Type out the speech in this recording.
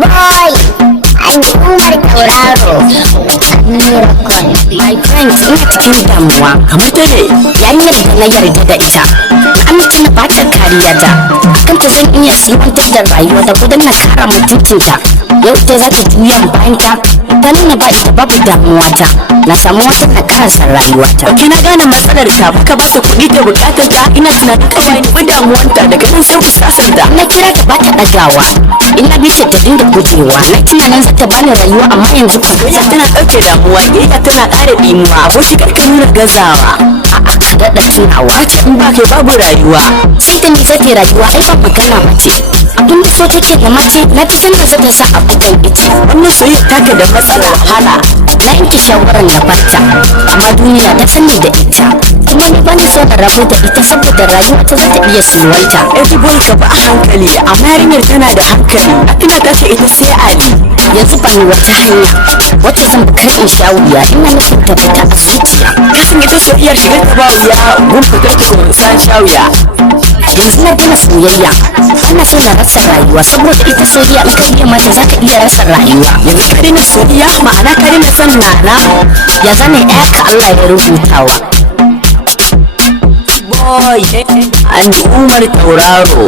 boy and Umar Tauraro Miracle. My friend, ina cikin damuwa. Kamar ta ne yarinyar da na yarda da ita, na amince na bata kariya ta akan ta zan iya simantar da rayuwa ta gudan na kara mutuncinta. Yau ta za ta juya bayan ta nuna ba ita babu damuwa ta, na samu wata na karasa rayuwa ta. Ok, na gane matsalar ta, baka ba ta kuɗi ta bukatar ta, ina tunanin kawai ni damuwanta daga nan sai ku sasanta. Na kira ta ba ta ɗagawa, ina bishe ta dinga gujewa, na tunanin za ta bani rayuwa amma yanzu kan soyayya tana ɗauke damuwa, ƙiyayya tana ƙara ɗimuwa, aboki karka nuna gazawa. A'a ka daɗa tunawa, in ba kai babu rayuwa, sai ta ni zata rayuwa ai ba magana mace. Abin da so take da mace na fi san da za ta sa abu kan ice. Wannan soyayya taka da matsalar hala, na yanke shawarar na barta, amma duniya ta sani da ita. Kuma ni bani so da rabu da ita saboda rayuwa ta za ta iya sulwanta. Boy ka ba a hankali, amma yarinyar tana da hankali. Ina ta ce ita sai Ali. Yanzu ba ni wata hanya wacce zan bi kar in sha wuya, ina nufin ta fita a zuciya. Kasan ita soyayyar shigar ta ba wuya, gun fitar ta kuma san sha wuya. Yanzu na daina soyayya, ana so na rasa rayuwa saboda ita soyayya in ka biya mata za ka iya rasa rayuwa. Yanzu ka daina soyayya ma'ana ka daina son nana, ya zane ka Allah ya rubutawa. Boy and Umar Tauraro.